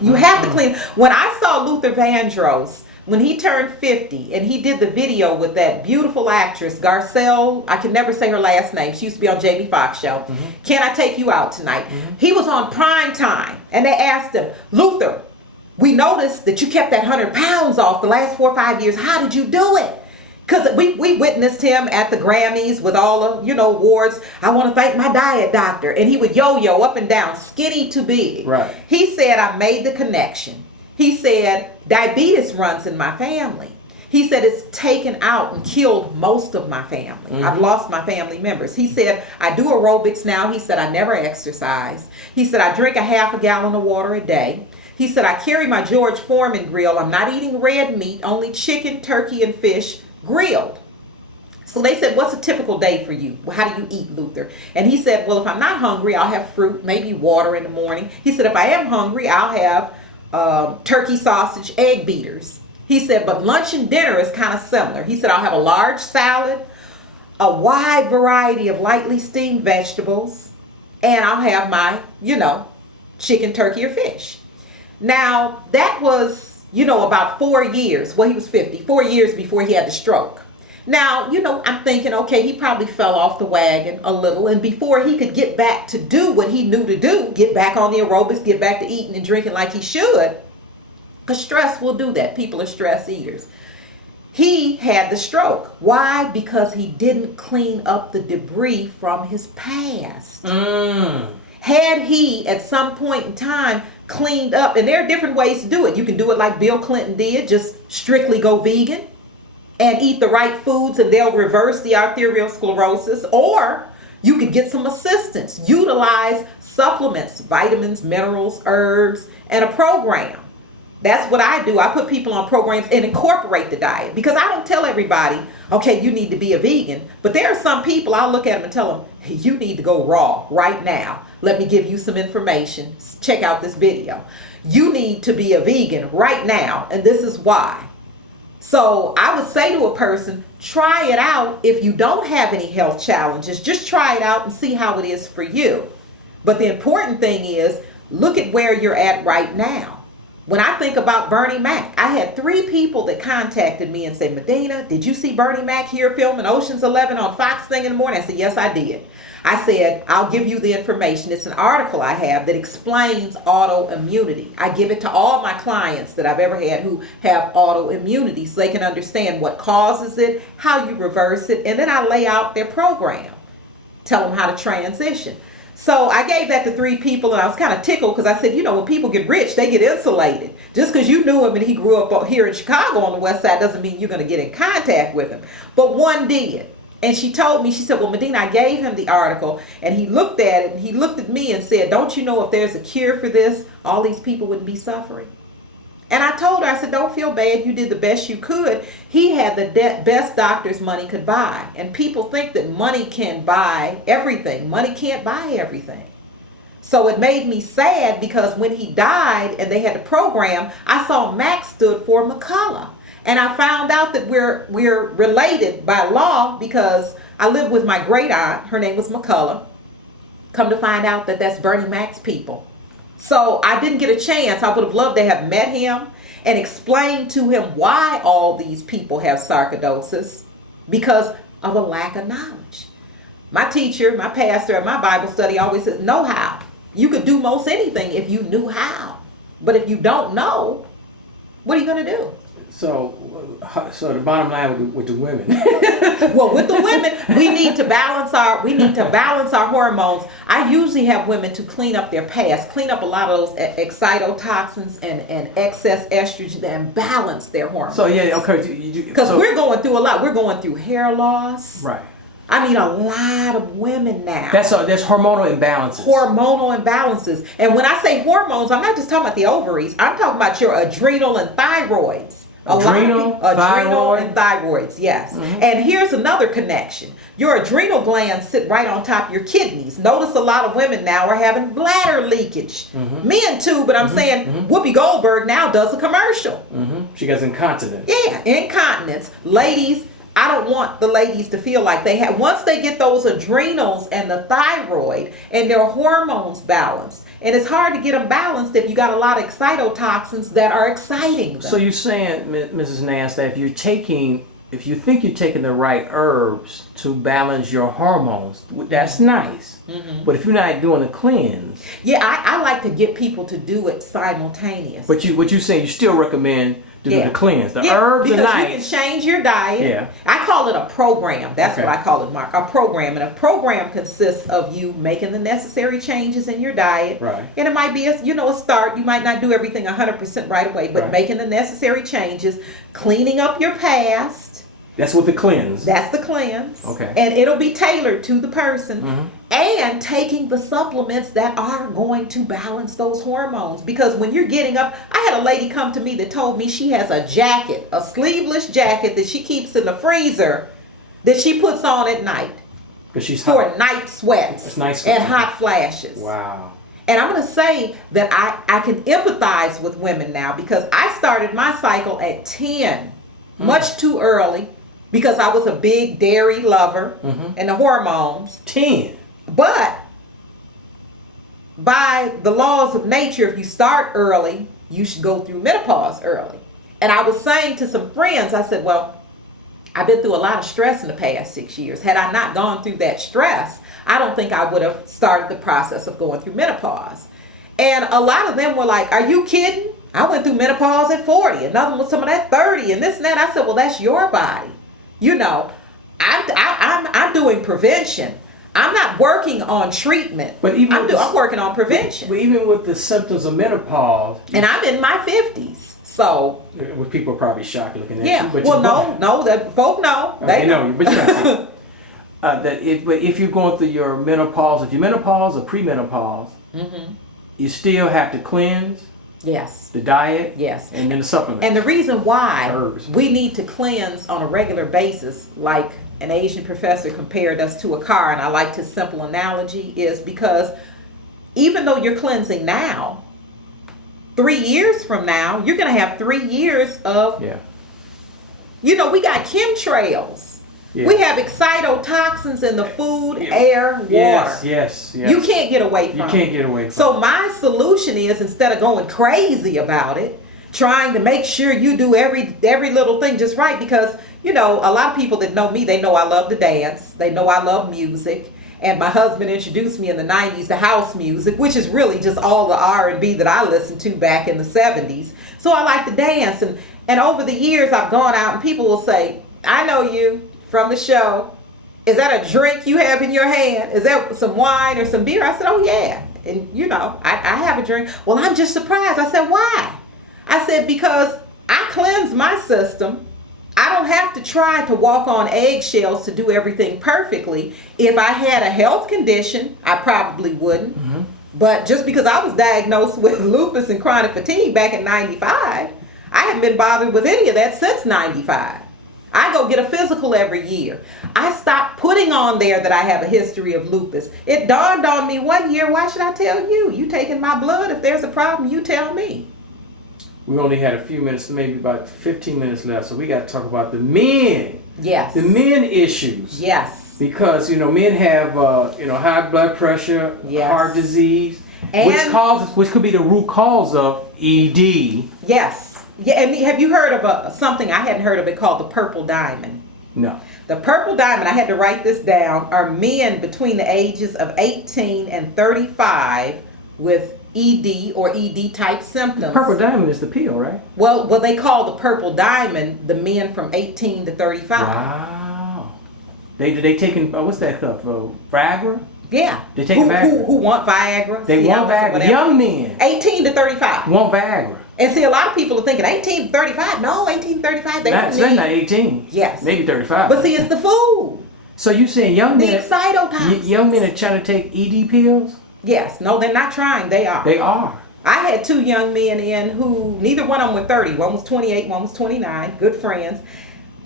You have to clean. When I saw Luther Vandross, when he turned 50 and he did the video with that beautiful actress, Garcelle, I can never say her last name. She used to be on Jamie Foxx show. Can I take you out tonight? He was on prime time and they asked him, Luther, we noticed that you kept that 100 pounds off the last 4 or 5 years. How did you do it? Because we witnessed him at the Grammys with all the, awards. I want to thank my diet doctor. And he would yo-yo up and down, skinny to big. Right. He said, I made the connection. He said, diabetes runs in my family. He said, it's taken out and killed most of my family. I've lost my family members. He said, I do aerobics now. He said, I never exercise. He said, I drink a half a gallon of water a day. He said, I carry my George Foreman grill. I'm not eating red meat, only chicken, turkey, and fish grilled. So they said, what's a typical day for you? Well, how do you eat, Luther? And he said, well, if I'm not hungry, I'll have fruit, maybe water in the morning. He said, if I am hungry, I'll have turkey sausage, egg beaters. He said, but lunch and dinner is kind of similar. He said, I'll have a large salad, a wide variety of lightly steamed vegetables, and I'll have my, chicken, turkey, or fish. Now, that was, about 4 years. Well, he was 50, 4 years before he had the stroke. Now, I'm thinking, okay, he probably fell off the wagon a little. And before he could get back to do what he knew to do, get back on the aerobics, get back to eating and drinking like he should, because stress will do that. People are stress eaters. He had the stroke. Why? Because he didn't clean up the debris from his past. Had he, at some point in time, cleaned up, and there are different ways to do it. You can do it like Bill Clinton did, just strictly go vegan and eat the right foods and they'll reverse the arteriosclerosis. Or you could get some assistance. Utilize supplements, vitamins, minerals, herbs, and a program. That's what I do. I put people on programs and incorporate the diet, because I don't tell everybody, okay, you need to be a vegan. But there are some people, I'll look at them and tell them, hey, you need to go raw right now. Let me give you some information. Check out this video. You need to be a vegan right now, and this is why. So I would say to a person, try it out. If you don't have any health challenges, just try it out and see how it is for you. But the important thing is, look at where you're at right now. When I think about Bernie Mac, I had 3 people that contacted me and said, Medina, did you see Bernie Mac here filming Ocean's 11 on Fox thing in the morning? I said, yes, I did. I said, I'll give you the information. It's an article I have that explains autoimmunity. I give it to all my clients that I've ever had who have autoimmunity so they can understand what causes it, how you reverse it, and then I lay out their program. Tell them how to transition. So I gave that to 3 people, and I was kind of tickled because I said, when people get rich, they get insulated. Just because you knew him and he grew up here in Chicago on the west side doesn't mean you're going to get in contact with him. But one did. And she told me, she said, well, Medina, I gave him the article and he looked at it and he looked at me and said, don't you know if there's a cure for this, all these people wouldn't be suffering? And I told her, I said, don't feel bad. You did the best you could. He had the best doctors money could buy. And people think that money can buy everything. Money can't buy everything. So it made me sad because when he died and they had the program, I saw Mac stood for McCullough. And I found out that we're related by law because I lived with my great aunt. Her name was McCullough. Come to find out that that's Bernie Mac's people. So I didn't get a chance. I would have loved to have met him and explained to him why all these people have sarcoidosis, because of a lack of knowledge. My teacher, my pastor at my Bible study always says, know how. You could do most anything if you knew how. But if you don't know, what are you going to do? So the bottom line with the women. Well, with the women, we need to balance our hormones. I usually have women to clean up their past, clean up a lot of those excitotoxins and excess estrogen, and balance their hormones. So yeah, okay. Because we're going through a lot. We're going through hair loss. Right. I mean, a lot of women now. There's hormonal imbalances. Hormonal imbalances. And when I say hormones, I'm not just talking about the ovaries. I'm talking about your adrenal and thyroids. Adrenal and thyroids, yes. Mm-hmm. And here's another connection. Your adrenal glands sit right on top of your kidneys. Notice a lot of women now are having bladder leakage. Mm-hmm. Men too, but I'm saying Whoopi Goldberg now does a commercial. Mm-hmm. She gets incontinence. Yeah, incontinence. Ladies, I don't want the ladies to feel like they have, once they get those adrenals and the thyroid and their hormones balanced, and it's hard to get them balanced if you got a lot of excitotoxins that are exciting them. So you're saying, Mrs. Nance, that if you think you're taking the right herbs to balance your hormones, that's nice. Mm-hmm. But if you're not doing a cleanse. Yeah, I like to get people to do it simultaneously. But what you saying, you still recommend doing the cleanse. The herbs are nice. Because you can change your diet. Yeah. I call it a program. That's what I call it, Mark. A program. And a program consists of you making the necessary changes in your diet. Right. And it might be a start. You might not do everything 100% right away, but making the necessary changes, cleaning up your past. That's what the cleanse. That's the cleanse. Okay. And it'll be tailored to the person. And taking the supplements that are going to balance those hormones. Because when you're getting up, I had a lady come to me that told me she has a jacket, a sleeveless jacket that she keeps in the freezer that she puts on at night. Because she's for night sweats. It's nice and hot flashes. Wow. And I'm going to say that I can empathize with women now because I started my cycle at 10, much too early. Because I was a big dairy lover and the hormones. 10. But by the laws of nature, if you start early, you should go through menopause early. And I was saying to some friends, I said, well, I've been through a lot of stress in the past 6 years. Had I not gone through that stress, I don't think I would have started the process of going through menopause. And a lot of them were like, are you kidding? I went through menopause at 40. Another one was some of that 30 and this and that. I said, well, that's your body. You know, I'm doing prevention. I'm not working on treatment. But I'm working on prevention. But even with the symptoms of menopause, and I'm in my 50s, so people are probably shocked looking at you. Yeah, well, no, that folk know. They know. But if you're going through your menopause, if you're menopause or premenopause, you still have to cleanse. Yes. The diet. Yes. And then the supplements. And the reason why herbs. We need to cleanse on a regular basis, like an Asian professor compared us to a car, and I liked his simple analogy, is because even though you're cleansing now, 3 years from now, you're going to have 3 years of, we got chemtrails. Yeah. We have excitotoxins in the food, air, water. Yes. You can't get away from it. You can't get away from it. So my solution is, instead of going crazy about it, trying to make sure you do every little thing just right, because, a lot of people that know me, they know I love to dance. They know I love music. And my husband introduced me in the 90s to house music, which is really just all the R&B that I listened to back in the 70s. So I like to dance. And over the years, I've gone out and people will say, I know you from the show. Is that a drink you have in your hand? Is that some wine or some beer? I said, oh yeah. And I have a drink. Well, I'm just surprised. I said, why? I said, because I cleanse my system. I don't have to try to walk on eggshells to do everything perfectly. If I had a health condition, I probably wouldn't. But just because I was diagnosed with lupus and chronic fatigue back in 95, I haven't been bothered with any of that since 95. I go get a physical every year. I stopped putting on there that I have a history of lupus. It dawned on me one year, why should I tell you? You taking my blood. If there's a problem, you tell me. We only had a few minutes, maybe about 15 minutes left, so we got to talk about the men. Yes. The men issues. Yes. Because, men have, high blood pressure, heart disease, which could be the root cause of ED. Yes. Yeah, and have you heard of something I hadn't heard of it called the purple diamond? No. The purple diamond, I had to write this down, are men between the ages of 18 and 35 with ED or ED type symptoms. Purple diamond is the pill, right? Well, they call the purple diamond the men from 18 to 35. Wow. They taking, what's that stuff, Viagra? Yeah. They take Viagra. Who want Viagra? They want Viagra. Young men. 18 to 35. Want Viagra. And see, a lot of people are thinking 18 to 35. No, 18 to 35. That's not 18. Yes. Maybe 35. But see, it's the food. So you saying young men? The excitotoxins. Young men are trying to take ED pills? Yes. No, they're not trying. They are. They are. I had 2 young men in who, neither one of them were 30. One was 28, one was 29. Good friends.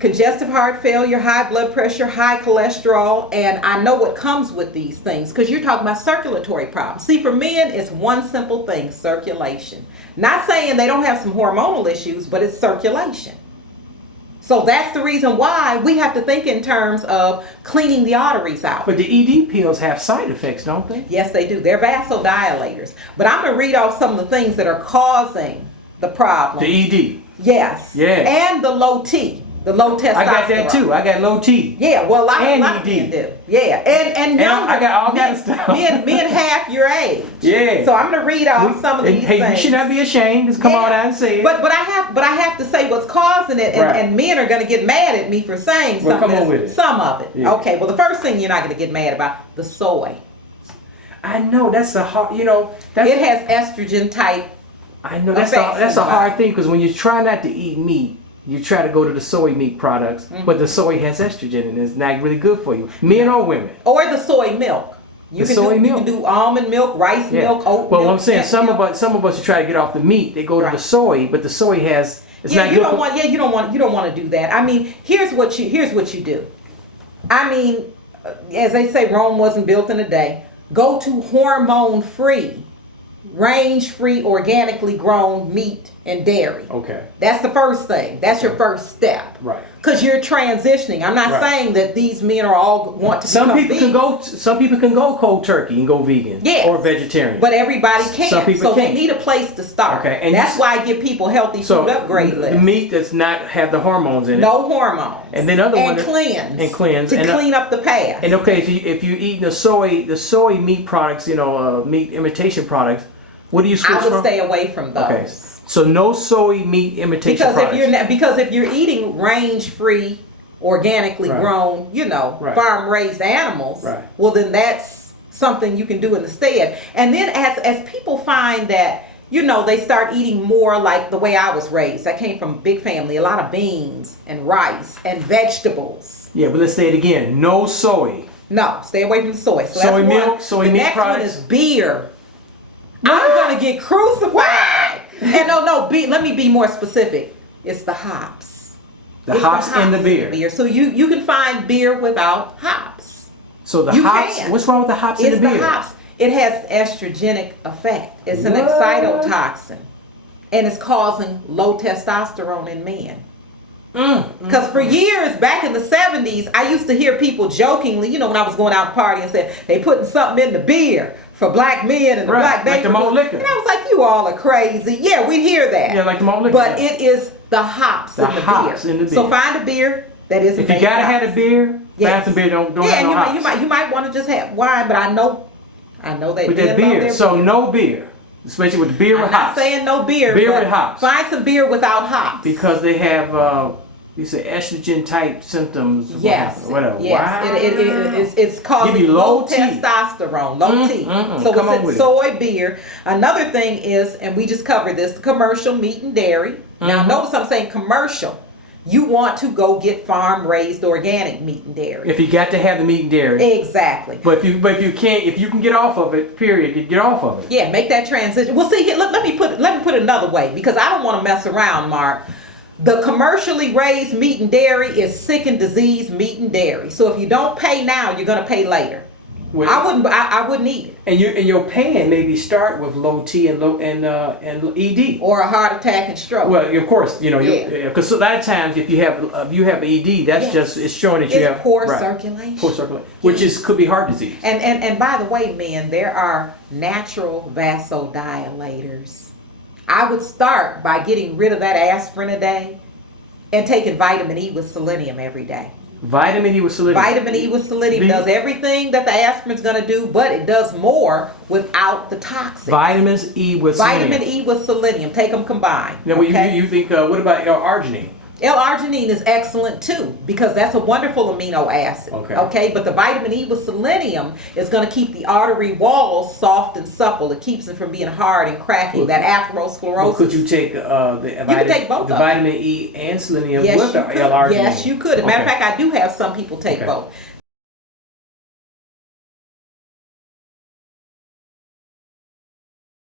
Congestive heart failure, high blood pressure, high cholesterol, and I know what comes with these things because you're talking about circulatory problems. See, for men, it's one simple thing, circulation. Not saying they don't have some hormonal issues, but it's circulation. So that's the reason why we have to think in terms of cleaning the arteries out. But the ED pills have side effects, don't they? Yes, they do. They're vasodilators. But I'm going to read off some of the things that are causing the problem. The ED. Yes. Yeah. And the low T, the low testosterone. I got that too. I got low T. Yeah, well, a lot And of ED. men do. Yeah, and younger, I got all kind of stuff. Men half your age. Yeah. So I'm going to read off some of these Hey, things. you should not be ashamed. Just come on out and say it. But I have to say what's causing it, and, Right. and men are going to get mad at me for saying Well, something. come on with it. Some of it. Yeah. Okay. Well, the first thing you're not going to get mad about, the soy. I know that's a hard. It That's, has estrogen type. I know that's affects a the hard body. thing because when you try not to eat meat, you try to go to the soy meat products, but the soy has estrogen and it's not really good for you, men or women. Or the soy milk. You can do almond milk, rice milk, oat milk. Well, what I'm saying, hemp some milk. of us who try to get off the meat, they go to Right. the soy, but the soy has it's Yeah, not you good don't for, want. Yeah, you don't want to do that. I mean, here's what you do. I mean, as they say, Rome wasn't built in a day. Go to hormone-free, range-free, organically grown meat and dairy. Okay. That's the first thing. That's your first step. Right. Because you're transitioning. I'm not Right. saying that these men are all want to Some become people vegan. some people can go cold turkey and go vegan. Yes. Or vegetarian. But everybody can't. Some people so they can't. need a place to start. Okay, and that's why I give people healthy so food upgrade the lists. meat does not have the hormones in it. No hormones. And then other and one cleanse. and cleanse. To And, clean up the past. And okay, so if you're eating the soy meat products, meat imitation products, what do you switch I would from? stay away from those. Okay, so no soy meat imitation Because products. if you're eating range free, organically Right. grown, Right. farm raised animals, Right. well then that's something you can do instead. And then as people find that they start eating more like the way I was raised. I came from a big family, a lot of beans and rice and vegetables. Yeah, but let's say it again. No soy. No, stay away from the soy. So Soy that's milk, one. soy the meat next products. one is beer. I'm gonna get crucified. And let me be more specific. It's the hops. The It's hops in the beer. So you can find beer without hops. So the You hops. can. What's wrong with the hops in It's the beer? the hops. It has estrogenic effect. It's an What? excitotoxin. And it's causing low testosterone in men. Because for years back in the 70s, I used to hear people jokingly, when I was going out partying, and said they putting something in the beer for black men and the Right, black like baby. the malt liquor. And I was like, you all are crazy. Yeah, we'd hear that. Yeah, like the malt liquor. But yeah. it is the hops, The in, the hops beer. in the So beer. find a beer that isn't If you made gotta hops. have a beer, Yes. find some beer don't Yeah, have and no hops. you might want to just have wine, but I know they With men that love beer. their So beer. no beer, especially with beer I'm with not hops. saying no beer. Beer but with hops. Find some beer without hops. Because they have you say estrogen type symptoms. Yes. Whatever. Yes. Wow. It's causing Give you low low T. testosterone, low T. So Come on it's with it. soy beer. Another thing is, and we just covered this, commercial meat and dairy. Now notice I'm saying commercial. You want to go get farm raised organic meat and dairy. If you got to have the meat and dairy. Exactly. But if you can get off of it, period, you get off of it. Yeah, make that transition. Well, see, here, let me put it another way, because I don't want to mess around, Mark. The commercially raised meat and dairy is sick and diseased meat and dairy. So if you don't pay now, you're going to pay later. I wouldn't eat it. And your paying maybe start with low T and ED. Or a heart attack and stroke. Well, of course, Yeah. because a lot of times if you have ED, that's Yes. just it's showing that you It's have poor right, circulation. poor circulation, which could be heart disease. And by the way, men, there are natural vasodilators. I would start by getting rid of that aspirin a day and taking vitamin E with selenium every day. Vitamin E with selenium. Vitamin E with selenium does everything that the aspirin's going to do, but it does more without the toxins. Vitamins E with selenium. Vitamin E with selenium, take them combined. Now, Okay? you think what about L-arginine? L-arginine is excellent too, because that's a wonderful amino acid. Okay. But the vitamin E with selenium is going to keep the artery walls soft and supple. It keeps them from being hard and cracking. That atherosclerosis. Well, could you take take both the of them. vitamin E and selenium Yes, with you the could. L-arginine? Yes, you could. As a matter of Okay. fact, I do have some people take Okay. both.